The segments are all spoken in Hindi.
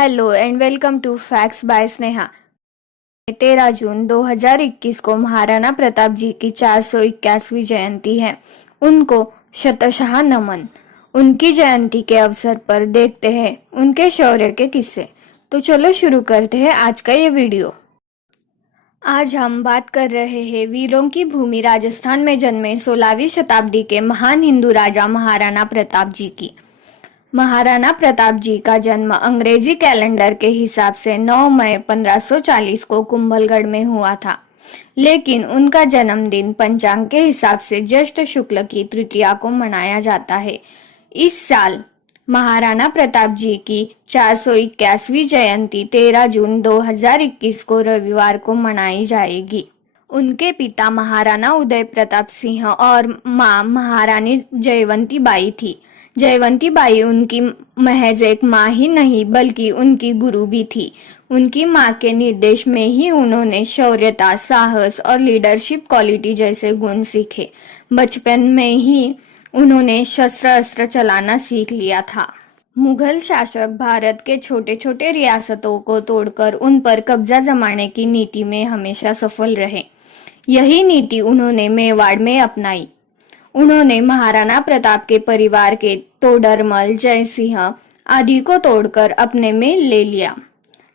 Hello and welcome to facts by Sneha. 13 जून 2021 को महाराणा प्रताप जी की 481वीं जयंती है। उनको शतशः नमन। उनकी जयंती के अवसर पर देखते हैं उनके शौर्य के किस्से। तो चलो शुरू करते हैं आज का ये वीडियो। आज हम बात कर रहे हैं वीरों की भूमि राजस्थान में जन्मे 16वीं शताब्दी के महान हिंदू राजा महाराणा प्रताप जी की। महाराणा प्रताप जी का जन्म अंग्रेजी कैलेंडर के हिसाब से 9 मई 1540 को कुंभलगढ़ में हुआ था, लेकिन उनका जन्मदिन पंचांग के हिसाब से ज्येष्ठ शुक्ल की तृतीया को मनाया जाता है। इस साल महाराणा प्रताप जी की 481वीं जयंती 13 जून 2021 को रविवार को मनाई जाएगी। उनके पिता महाराणा उदय प्रताप सिंह और मां महारानी जयवंती बाई थी। जयवंती बाई उनकी महज एक माँ ही नहीं बल्कि उनकी गुरु भी थी। उनकी माँ के निर्देश में ही उन्होंने शौर्यता, साहस और लीडरशिप क्वालिटी जैसे गुण सीखे। बचपन में ही उन्होंने शस्त्र अस्त्र चलाना सीख लिया था। मुगल शासक भारत के छोटे छोटे रियासतों को तोड़कर उन पर कब्जा जमाने की नीति में हमेशा सफल रहे। यही नीति उन्होंने मेवाड़ में अपनाई। उन्होंने महाराणा प्रताप के परिवार के तोडरमल, जयसिंह आदि को तोड़कर अपने में ले लिया,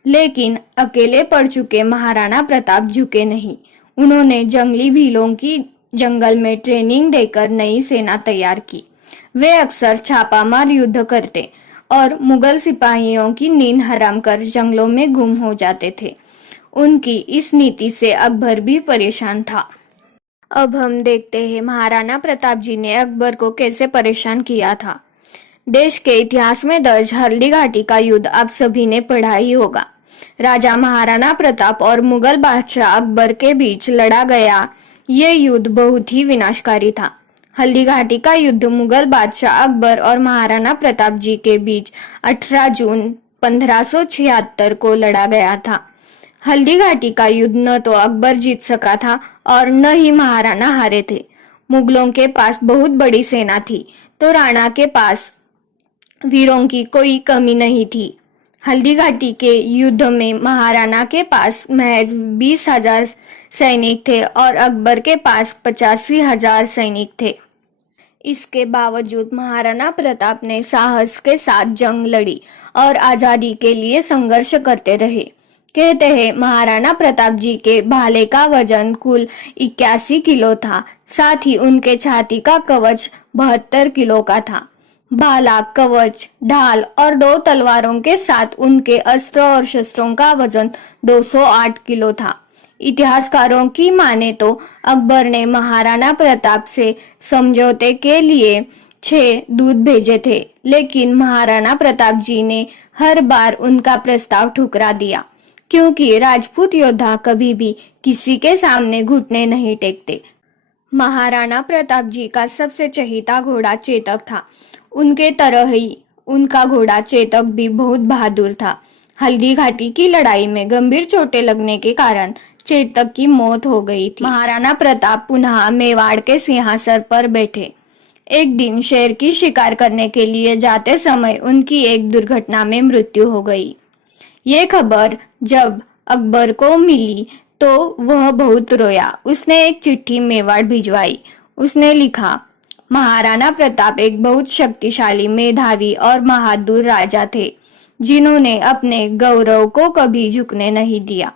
लेकिन अकेले पड़ चुके महाराणा प्रताप झुके नहीं। उन्होंने जंगली भीलों की जंगल में ट्रेनिंग देकर नई सेना तैयार की। वे अक्सर छापामार युद्ध करते और मुगल सिपाहियों की नींद हराम कर जंगलों में गुम हो जाते थे। उनकी इस नीति से अकबर भी परेशान था। अब हम देखते हैं महाराणा प्रताप जी ने अकबर को कैसे परेशान किया था। देश के इतिहास में दर्ज हल्दी घाटी का युद्ध आप सभी ने पढ़ा ही होगा। राजा महाराणा प्रताप और मुगल बादशाह अकबर के बीच लड़ा गया ये युद्ध बहुत ही विनाशकारी था। हल्दी घाटी का युद्ध मुगल बादशाह अकबर और महाराणा प्रताप जी के बीच 18 जून 1576 को लड़ा गया था। हल्दी घाटी का युद्ध न तो अकबर जीत सका था और न ही महाराणा हारे थे। मुगलों के पास बहुत बड़ी सेना थी तो राणा के पास वीरों की कोई कमी नहीं थी। हल्दी घाटी के युद्ध में महाराणा के पास महज 20,000 सैनिक थे और अकबर के पास 85,000 सैनिक थे। इसके बावजूद महाराणा प्रताप ने साहस के साथ जंग लड़ी और आजादी के लिए संघर्ष करते रहे। कहते हैं महाराणा प्रताप जी के भाले का वजन कुल 81 किलो था। साथ ही उनके छाती का कवच 72 किलो का था। भाला, कवच, ढाल और 2 तलवारों के साथ उनके अस्त्र और शस्त्रों का वजन 208 किलो था। इतिहासकारों की माने तो अकबर ने महाराणा प्रताप से समझौते के लिए 6 दूत भेजे थे, लेकिन महाराणा प्रताप जी ने हर बार उनका प्रस्ताव ठुकरा दिया, क्योंकि राजपूत योद्धा कभी भी किसी के सामने घुटने नहीं टेकते। महाराणा प्रताप जी का सबसे चहेता घोड़ा चेतक था। उनके तरह ही उनका घोड़ा चेतक भी बहुत बहादुर था। हल्दी घाटी की लड़ाई में गंभीर चोटें लगने के कारण चेतक की मौत हो गई थी। महाराणा प्रताप पुनः मेवाड़ के सिंहासन पर बैठे। एक दिन शेर की शिकार करने के लिए जाते समय उनकी एक दुर्घटना में मृत्यु हो गई। ये खबर जब अकबर को मिली तो वह बहुत रोया। उसने एक चिट्ठी मेवाड़ भिजवाई। उसने लिखा, महाराणा प्रताप एक बहुत शक्तिशाली, मेधावी और बहादुर राजा थे, जिन्होंने अपने गौरव को कभी झुकने नहीं दिया।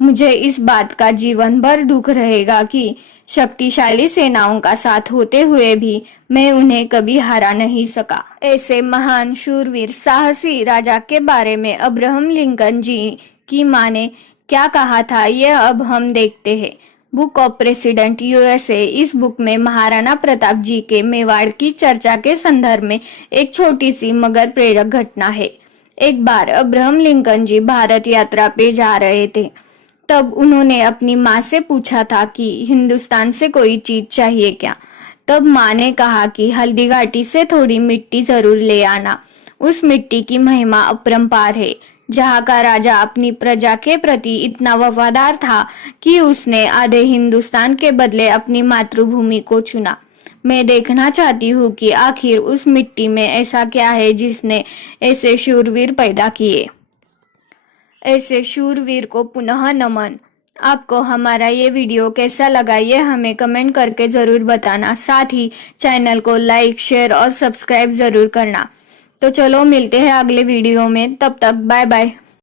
मुझे इस बात का जीवन भर दुख रहेगा कि शक्तिशाली सेनाओं का साथ होते हुए भी मैं उन्हें कभी हरा नहीं सका। ऐसे महान शूरवीर साहसी राजा के बारे में अब्राहम लिंकन जी की मां ने क्या कहा था, यह अब हम देखते हैं। Book of president USA. इस बुक में महाराणा प्रताप जी के मेवाड़ की चर्चा के संदर्भ में एक छोटी सी मगर प्रेरक घटना है। एक बार अब्राहम लिंकन जी भारत यात्रा पे जा रहे थे। तब उन्होंने अपनी माँ से पूछा था कि हिंदुस्तान से कोई चीज चाहिए क्या। तब माँ ने कहा कि हल्दी घाटी से थोड़ी मिट्टी जरूर ले आना। उस मिट्टी की महिमा अपरंपार है। जहाँ का राजा अपनी प्रजा के प्रति इतना वफादार था कि उसने आधे हिंदुस्तान के बदले अपनी मातृभूमि को चुना। मैं देखना चाहती हूँ कि आखिर उस मिट्टी में ऐसा क्या है जिसने ऐसे शूरवीर पैदा किए। ऐसे शूरवीर को पुनः नमन। आपको हमारा ये वीडियो कैसा लगा ये हमें कमेंट करके ज़रूर बताना। साथ ही चैनल को लाइक, शेयर और सब्सक्राइब ज़रूर करना। तो चलो मिलते हैं अगले वीडियो में, तब तक बाय बाय।